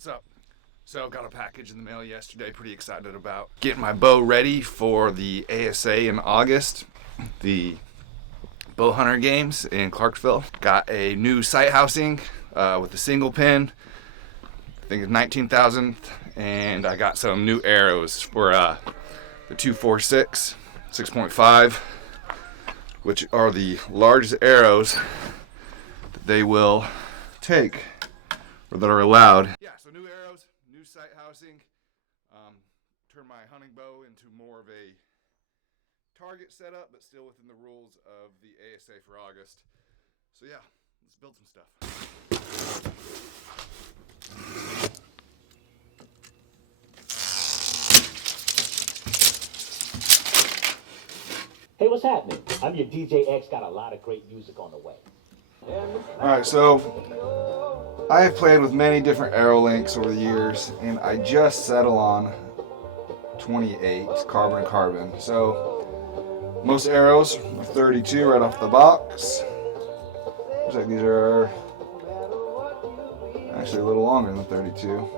What's up? So got a package in the mail yesterday, pretty excited about getting my bow ready for the ASA in August, the Bowhunter Games in Clarksville. Got a new sight housing with a single pin, I think it's 19,000, and I got some new arrows for the 246 6.5, which are the largest arrows that they will take or that are allowed. Yeah, so new arrows, new sight housing, turn my hunting bow into more of a target setup, but still within the rules of the ASA for August. So yeah, let's build some stuff. Hey, what's happening? I'm your DJ X, got a lot of great music on the way. Alright, so I have played with many different arrow lengths over the years, and I just settle on 28 carbon. So most arrows are 32 right off the box. Looks like these are actually a little longer than 32.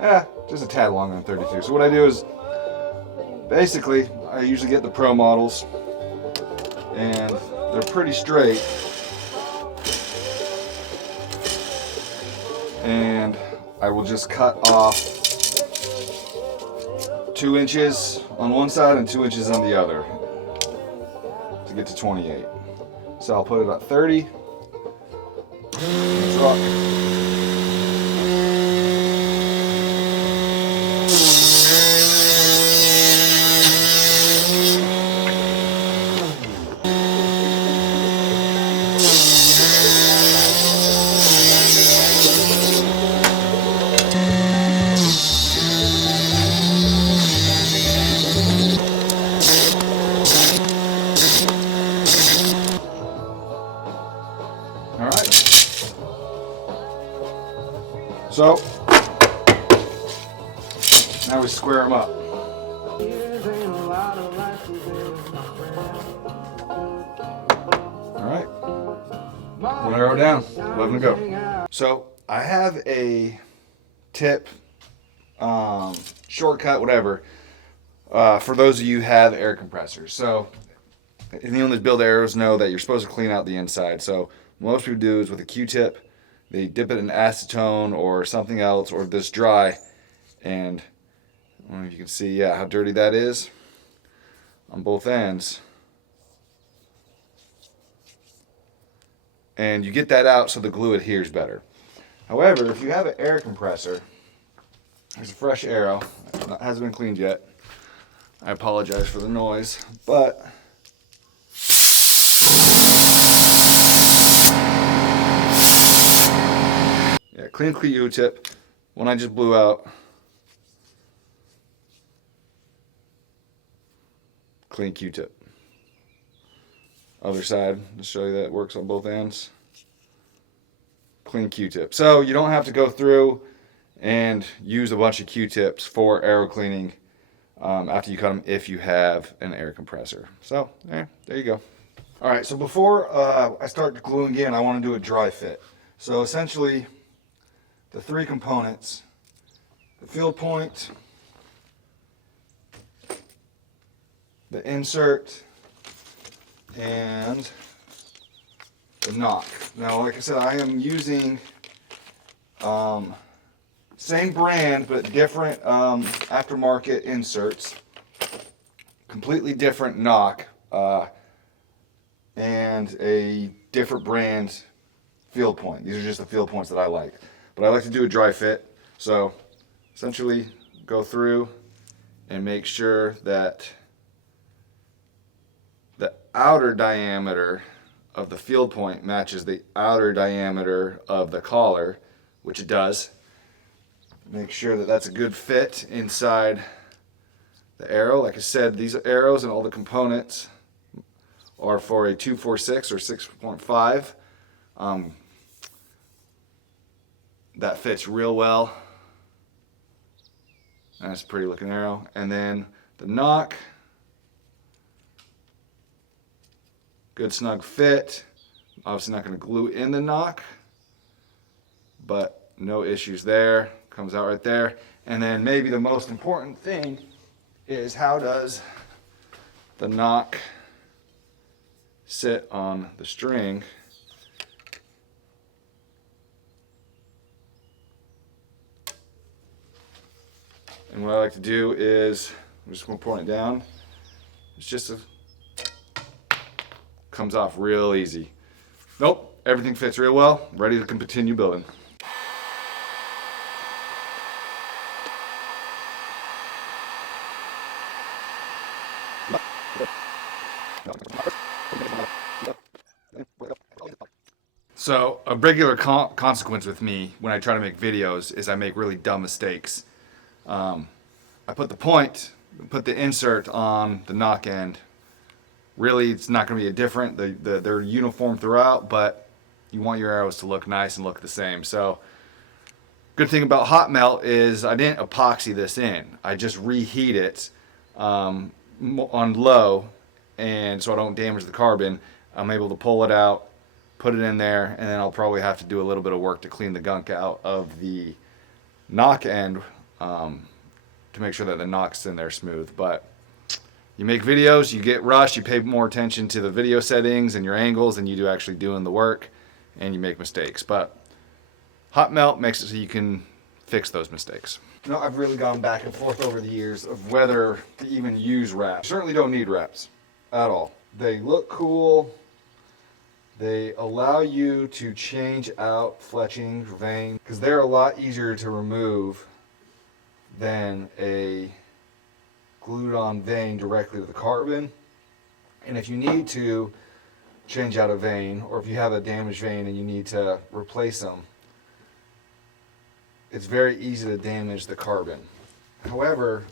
Yeah, just a tad longer than 32. So what I do is, basically, I usually get the pro models, and they're pretty straight. And I will just cut off 2 inches on one side and 2 inches on the other to get to 28. So I'll put it at 30. Let's rock. So, now we square them up. Alright, one arrow down, 11 to go. So, I have a tip, shortcut, whatever, for those of you who have air compressors. So, anyone that build arrows know that you're supposed to clean out the inside. So, what most people do is with a Q-tip, they dip it in acetone or something else, or this dry, and I don't know if you can see, yeah, how dirty that is on both ends. And you get that out so the glue adheres better. However, if you have an air compressor, there's a fresh arrow, that hasn't been cleaned yet. I apologize for the noise, but yeah, clean Q-tip, one I just blew out. Clean Q-tip. Other side, to show you that it works on both ends. Clean Q-tip. So you don't have to go through and use a bunch of Q-tips for arrow cleaning after you cut them if you have an air compressor. So, there you go. Alright, so before I start gluing in, I want to do a dry fit. So essentially, the 3 components, the field point, the insert, and the knock. Now, like I said, I am using same brand but different aftermarket inserts, completely different knock, and a different brand field point. These are just the field points that I like. But I like to do a dry fit, so essentially go through and make sure that the outer diameter of the field point matches the outer diameter of the collar, which it does. Make sure that that's a good fit inside the arrow. Like I said, these arrows and all the components are for a 246 or 6.5. That fits real well. That's a pretty looking arrow. And then the knock, good snug fit. Obviously not going to glue in the knock. but no issues there. Comes out right there. And then maybe the most important thing is, how does the knock sit on the string? And what I like to do is, I'm just going to point it down. It's just comes off real easy. Nope, everything fits real well. Ready to continue building. So a regular consequence with me when I try to make videos is I make really dumb mistakes. I put the insert on the knock end. Really, it's not going to be different. They're uniform throughout, but you want your arrows to look nice and look the same. So, good thing about hot melt is I didn't epoxy this in. I just reheat it on low, and so I don't damage the carbon. I'm able to pull it out, put it in there, and then I'll probably have to do a little bit of work to clean the gunk out of the knock end to make sure that the knock's in there smooth. But you make videos, you get rushed, you pay more attention to the video settings and your angles than you do actually doing the work, and you make mistakes. But hot melt makes it so you can fix those mistakes. You know, I've really gone back and forth over the years of whether to even use wraps. Certainly don't need wraps at all. They look cool. They allow you to change out fletching, vein, because they're a lot easier to remove than a glued on vein directly to the carbon. And if you need to change out a vein, or if you have a damaged vein and you need to replace them, it's very easy to damage the carbon. However,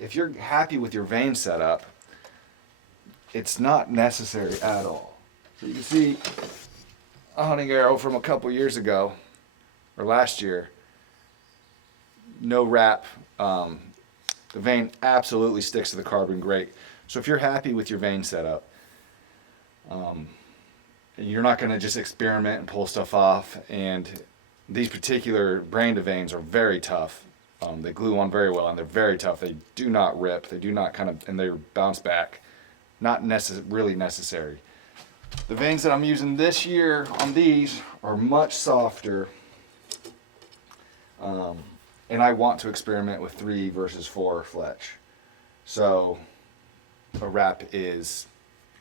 if you're happy with your vein setup, it's not necessary at all. So you can see a hunting arrow from a couple years ago, or last year, no wrap. The vein absolutely sticks to the carbon great. So if you're happy with your vein setup, you're not going to just experiment and pull stuff off. And these particular brand of veins are very tough. They glue on very well, and they're very tough. They do not rip. They do not and they bounce back. Not really necessary. The veins that I'm using this year on these are much softer. And I want to experiment with 3 versus 4 fletch. So a wrap is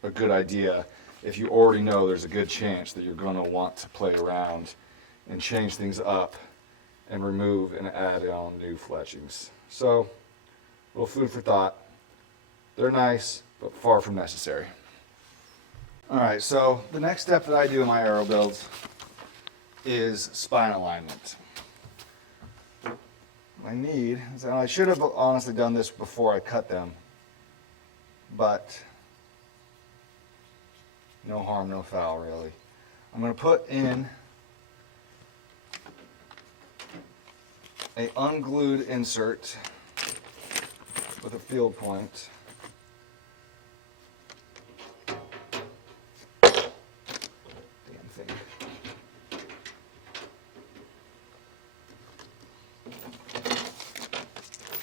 a good idea if you already know there's a good chance that you're going to want to play around and change things up and remove and add on new fletchings. So, a little food for thought. They're nice, but far from necessary. Alright, so the next step that I do in my arrow builds is spine alignment. I need, and I should have honestly done this before I cut them, but no harm, no foul really. I'm going to put in a unglued insert with a field point. Damn thing.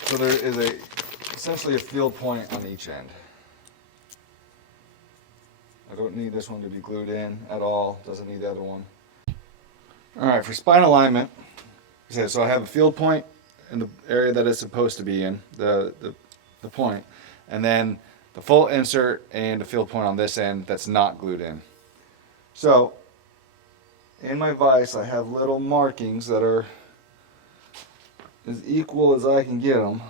So there is essentially a field point on each end. I don't need this one to be glued in at all. Doesn't need the other one. Alright, for spine alignment, so I have a field point in the area that it's supposed to be in, the point, and then the full insert and a field point on this end that's not glued in. So in my vise I have little markings that are as equal as I can get them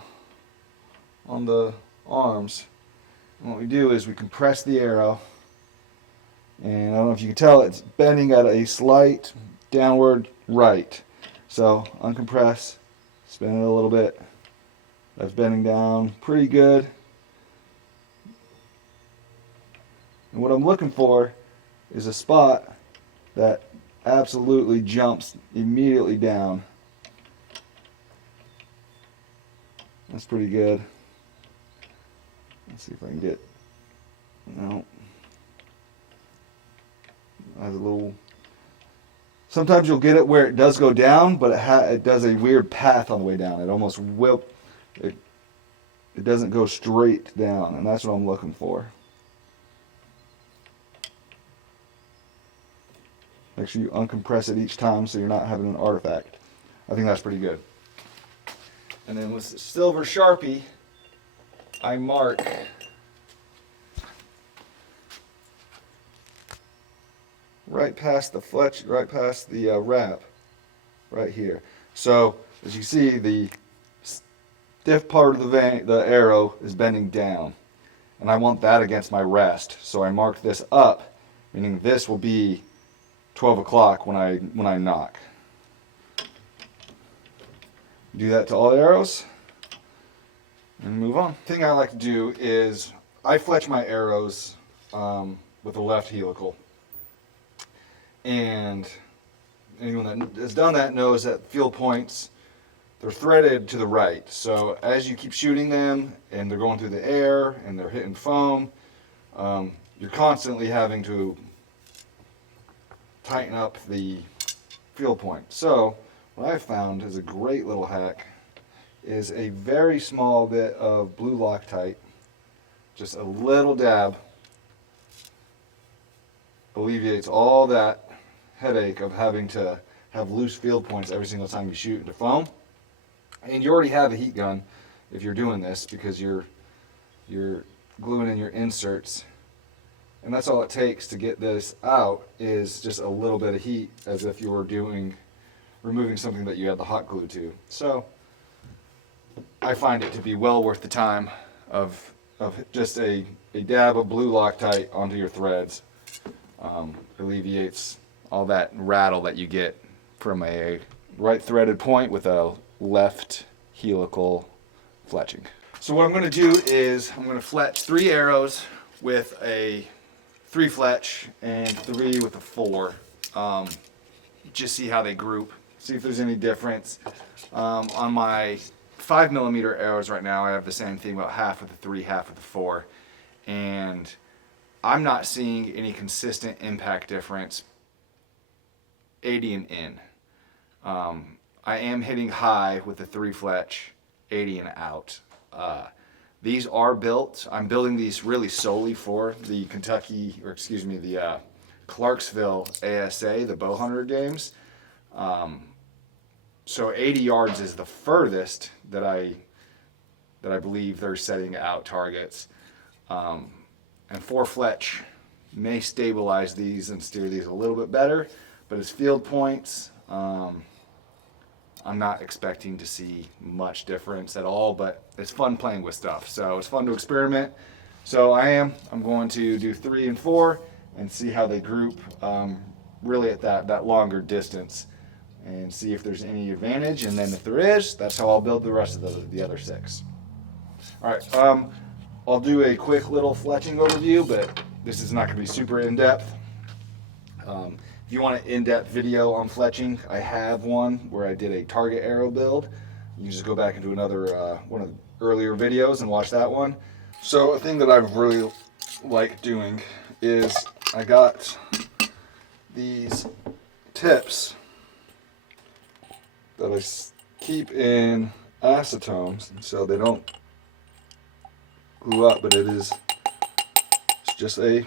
on the arms. And what we do is we compress the arrow, and I don't know if you can tell, it's bending at a slight downward right. So uncompress, spin it a little bit. That's bending down pretty good. And what I'm looking for is a spot that absolutely jumps immediately down. That's pretty good. Let's see if I can get, no. Has a little Sometimes you'll get it where it does go down, but it does a weird path on the way down. It almost it doesn't go straight down, and that's what I'm looking for. Make sure you uncompress it each time so you're not having an artifact. I think that's pretty good. And then with the silver Sharpie, I mark right past the wrap, right here. So as you see, the stiff part of the arrow is bending down, and I want that against my rest. So I mark this up, meaning this will be 12 o'clock when I knock. Do that to all arrows and move on. The thing I like to do is I fletch my arrows with the left helical. And anyone that has done that knows that field points, they're threaded to the right. So as you keep shooting them and they're going through the air and they're hitting foam, you're constantly having to tighten up the field point. So what I've found is a great little hack is a very small bit of blue Loctite, just a little dab, alleviates all that headache of having to have loose field points every single time you shoot into foam. And you already have a heat gun if you're doing this, because you're gluing in your inserts, and that's all it takes to get this out is just a little bit of heat, as if you were removing something that you had the hot glue to. So I find it to be well worth the time of just a dab of blue Loctite onto your threads. Alleviates all that rattle that you get from a right threaded point with a left helical fletching. So what I'm going to do is I'm going to fletch 3 arrows with a 3 fletch and 3 with a 4. Just see how they group, see if there's any difference. On my 5mm arrows right now, I have the same thing, about half with the 3, half with the 4, and I'm not seeing any consistent impact difference 80 and in. I am hitting high with the 3 fletch 80 and out. These are built, I'm building these really solely for the the Clarksville ASA, the Bowhunter Games. So 80 yards is the furthest that I believe they're setting out targets. And 4 fletch may stabilize these and steer these a little bit better, but as field points, I'm not expecting to see much difference at all, but it's fun playing with stuff. So it's fun to experiment. So I'm going to do 3 and 4 and see how they group really at that longer distance, and see if there's any advantage. And then if there is, that's how I'll build the rest of the other 6. All right, I'll do a quick little fletching overview, but this is not going to be super in-depth. If you want an in-depth video on fletching, I have one where I did a target arrow build. You can just go back into another one of the earlier videos and watch that one. So a thing that I've really liked doing is I got these tips that I keep in acetones so they don't glue up, but it's just a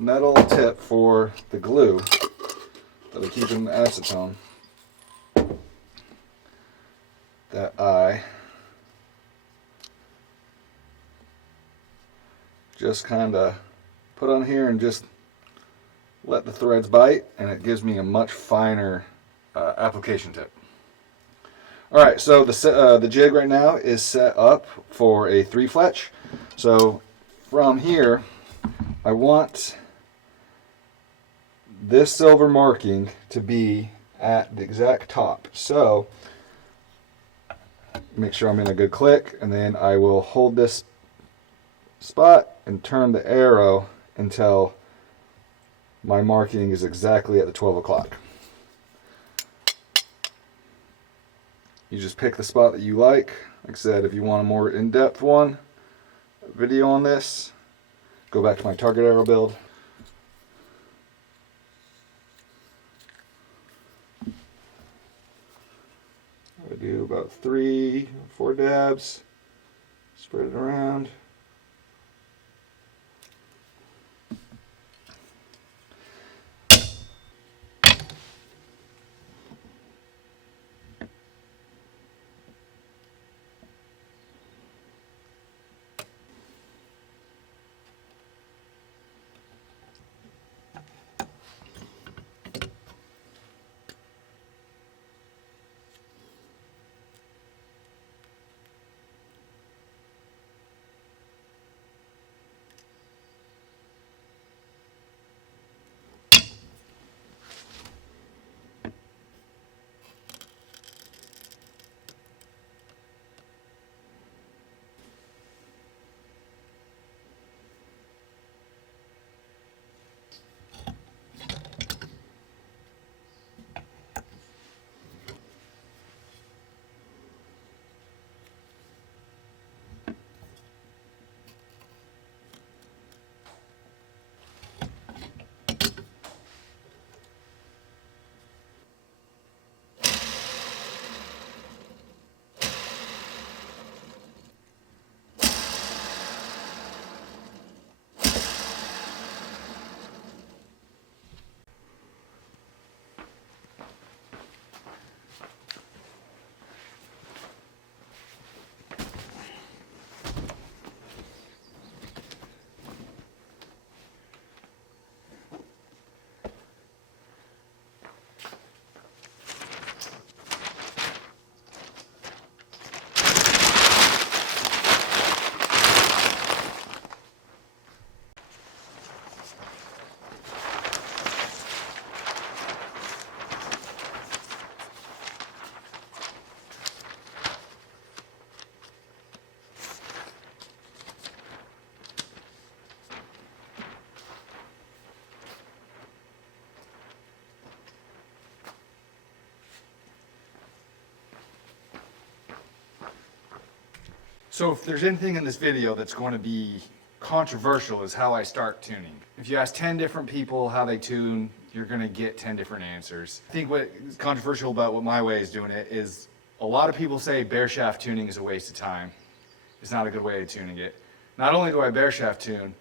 metal tip for the glue that I keep in acetone that I just kind of put on here and just let the threads bite, and it gives me a much finer application tip. Alright, so the jig right now is set up for a 3 fletch. So from here, I want this silver marking to be at the exact top. So make sure I'm in a good click, and then I will hold this spot and turn the arrow until my marking is exactly at the 12 o'clock. You just pick the spot that you like. Like I said, if you want a more in-depth video on this, go back to my target arrow build. I do about 3 or 4 dabs, spread it around. So if there's anything in this video that's going to be controversial is how I start tuning. If you ask 10 different people how they tune, you're going to get 10 different answers. I think what is controversial about what my way is doing it is a lot of people say bare shaft tuning is a waste of time. It's not a good way of tuning it. Not only do I bare shaft tune,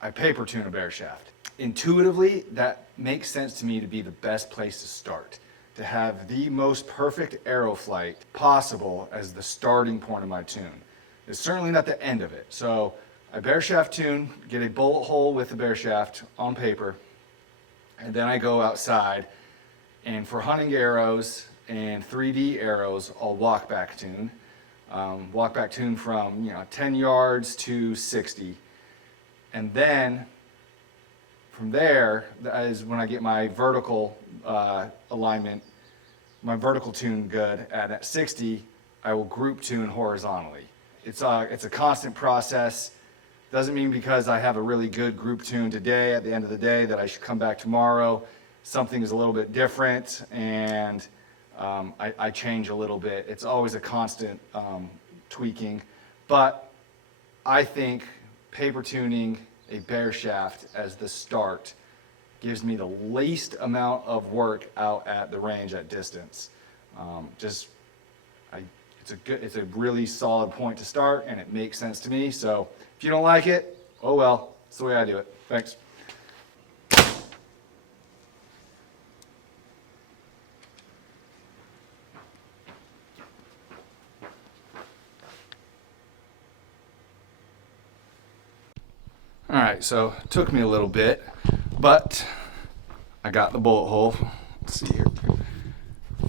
I paper tune a bare shaft. Intuitively, that makes sense to me to be the best place to start. To have the most perfect arrow flight possible as the starting point of my tune. It's certainly not the end of it. So I bare shaft tune, get a bullet hole with the bare shaft on paper, and then I go outside, and for hunting arrows and 3D arrows, I'll walk back tune. Walk back tune from 10 yards to 60. And then from there is when I get my vertical alignment, my vertical tune good. At 60, I will group tune horizontally. It's a constant process. Doesn't mean because I have a really good group tune today, at the end of the day, that I should come back tomorrow. Something is a little bit different, and I change a little bit. It's always a constant tweaking. But I think paper tuning a bare shaft as the start gives me the least amount of work out at the range at distance. It's a really solid point to start, and it makes sense to me. So if you don't like it, oh well, it's the way I do it. Thanks. All right, so it took me a little bit, but I got the bullet hole. Let's see here.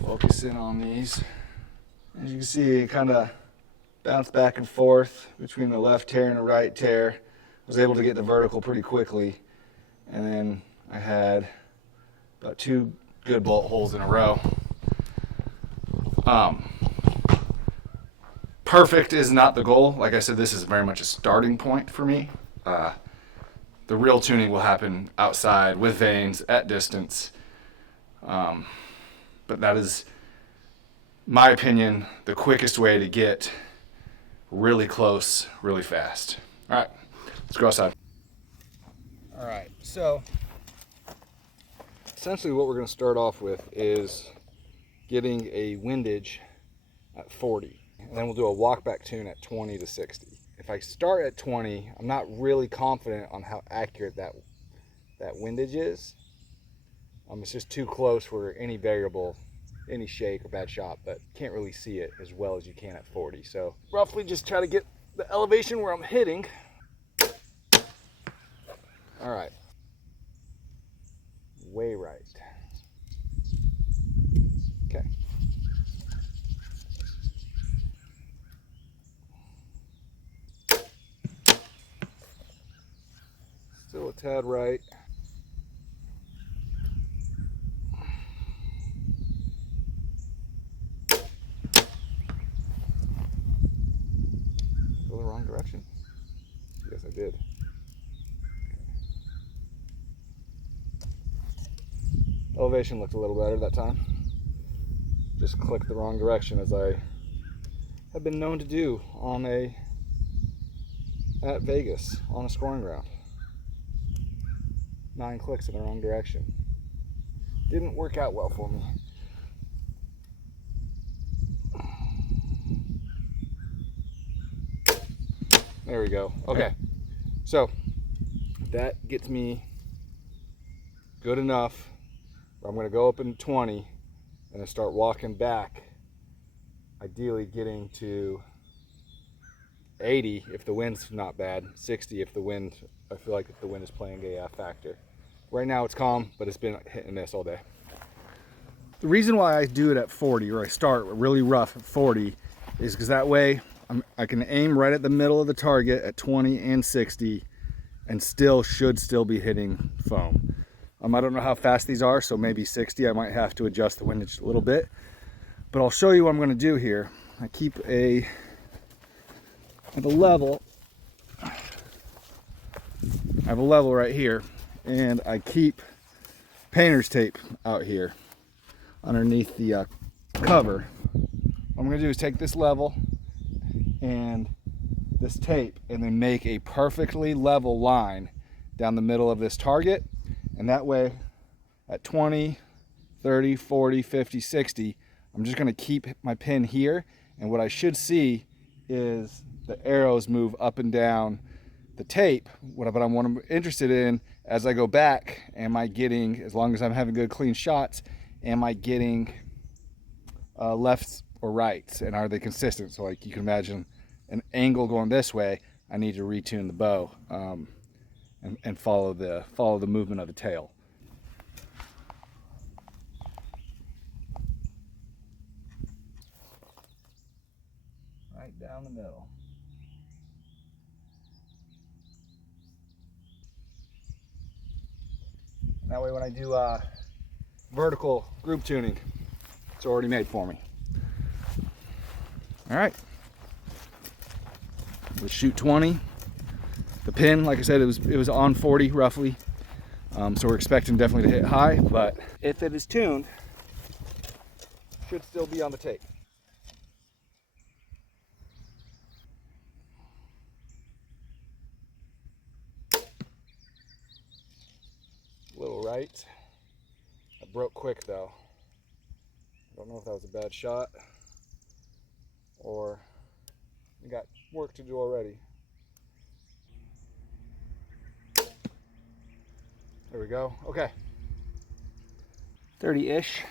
Focus in on these. As you can see, it kind of bounced back and forth between the left tear and the right tear. I was able to get the vertical pretty quickly, and then I had about 2 good bullet holes in a row. Perfect is not the goal. Like I said, this is very much a starting point for me. The real tuning will happen outside with vanes at distance. But that is, my opinion, the quickest way to get really close, really fast. All right, let's go outside. All right, so essentially what we're going to start off with is getting a windage at 40. And then we'll do a walk back tune at 20 to 60. If I start at 20, I'm not really confident on how accurate that windage is. It's just too close for any variable, any shake or bad shot, but can't really see it as well as you can at 40. So roughly just try to get the elevation where I'm hitting. All right. Way right. Okay. Still a tad right. Go the wrong direction? Yes, I did. Elevation looked a little better that time. Just clicked the wrong direction, as I have been known to do at Vegas on a scoring ground. 9 clicks in the wrong direction. Didn't work out well for me. There we go. Okay, so that gets me good enough. I'm going to go up in 20 and then start walking back, ideally getting to 80 if the wind's not bad, 60 if the wind, I feel like if the wind is playing a factor. Right now it's calm, but it's been hit and miss all day. The reason why I do it at 40, or I start really rough at 40, is because that way I can aim right at the middle of the target at 20 and 60 and should still be hitting foam. I don't know how fast these are, so maybe 60. I might have to adjust the windage a little bit, but I'll show you what I'm going to do here. I keep at a level. I have a level right here, and I keep painter's tape out here underneath the cover. What I'm going to do is take this level and this tape and then make a perfectly level line down the middle of this target. And that way at 20, 30, 40, 50, 60, I'm just going to keep my pin here. And what I should see is the arrows move up and down the tape. What I'm interested in as I go back, am I getting, as long as I'm having good clean shots, am I getting lefts or rights? And are they consistent? So like you can imagine an angle going this way, I need to retune the bow. And follow the movement of the tail. Right down the middle. That way when I do vertical group tuning, it's already made for me. All right. Let's shoot 20. The pin, like I said, it was on 40 roughly, so we're expecting definitely to hit high, but if it is tuned, it should still be on the tape. A little right. I broke quick though. I don't know if that was a bad shot or we got work to do already. There we go. Okay. 30-ish.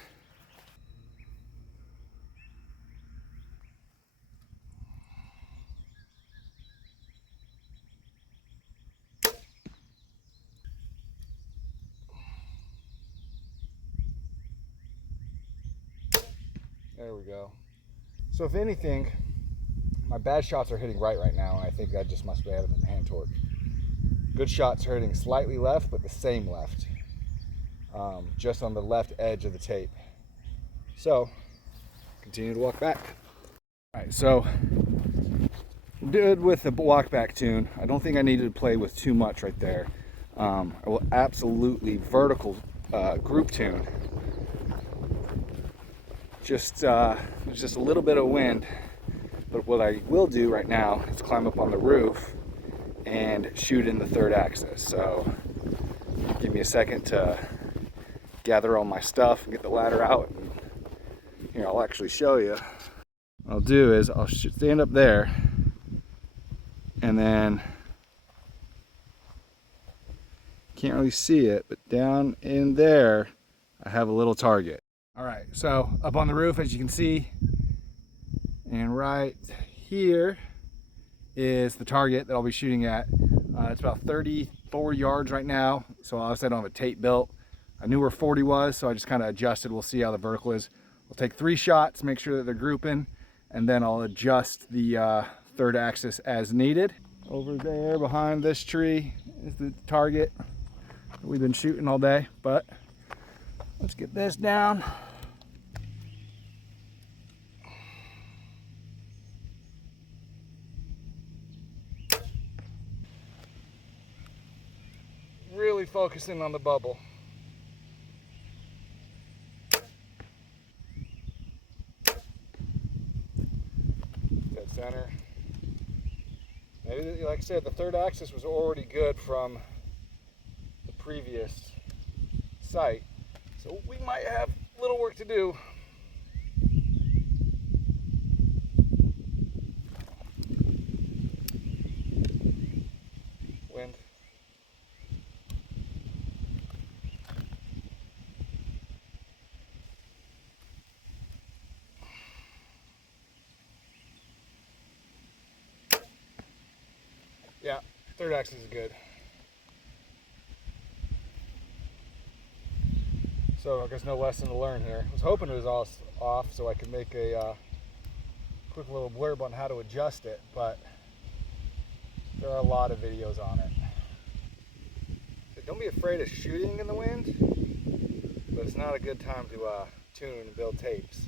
There we go. So if anything, my bad shots are hitting right now, and I think that just must be out of the hand torque. Good shots are hitting slightly left, but the same left. Just on the left edge of the tape. So, continue to walk back. All right, so good with the walk back tune. I don't think I needed to play with too much right there. I will absolutely vertical group tune. Just a little bit of wind, but what I will do right now is climb up on the roof and shoot in the third axis. So give me a second to gather all my stuff and get the ladder out. And here, I'll actually show you. what I'll do is I'll stand up there, and then can't really see it, but down in there I have a little target. All right, so up on the roof, as you can see, and right here is the target that I'll be shooting at. It's about 34 yards right now, so obviously I don't have a tape built. I knew where 40 was, so I just kind of adjusted. We'll see how the vertical is. I'll take 3 shots, make sure that they're grouping, and then I'll adjust the third axis as needed. Over there behind this tree is the target that we've been shooting all day, but let's get this down. Really focusing on the bubble. Dead center. Maybe, like I said, the third axis was already good from the previous site, so we might have a little work to do. Wind. Yeah, third axis is good. So I guess no lesson to learn here. I was hoping it was all off so I could make a quick little blurb on how to adjust it, but there are a lot of videos on it. So don't be afraid of shooting in the wind, but it's not a good time to tune and build tapes.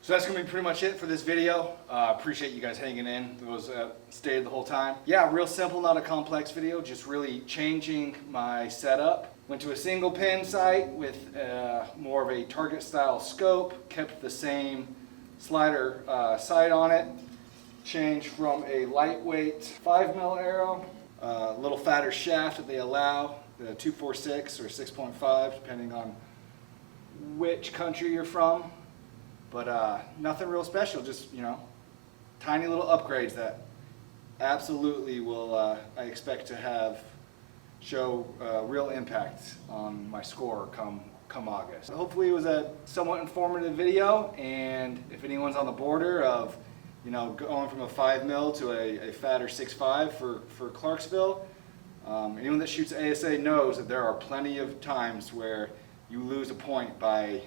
So that's gonna be pretty much it for this video. Appreciate you guys hanging in. Those stayed the whole time. Yeah, real simple, not a complex video. Just really changing my setup. Went to a single pin sight with more of a target style scope. Kept the same slider sight on it. Changed from a lightweight 5mm arrow, a little fatter shaft that they allow, the 246 or 6.5, depending on which country you're from. But nothing real special, just, you know, tiny little upgrades that absolutely will, I expect to show real impact on my score come August. Hopefully it was a somewhat informative video, and if anyone's on the border of, you know, going from a 5mm to a fatter 6.5 for Clarksville, anyone that shoots ASA knows that there are plenty of times where you lose a point by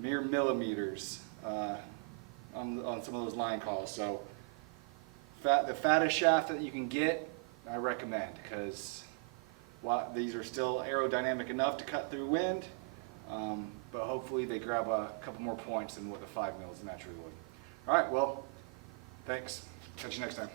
mere millimeters on some of those line calls. So the fattest shaft that you can get, I recommend, because these are still aerodynamic enough to cut through wind, but hopefully they grab a couple more points than what the 5mm naturally would. All right, well, thanks. Catch you next time.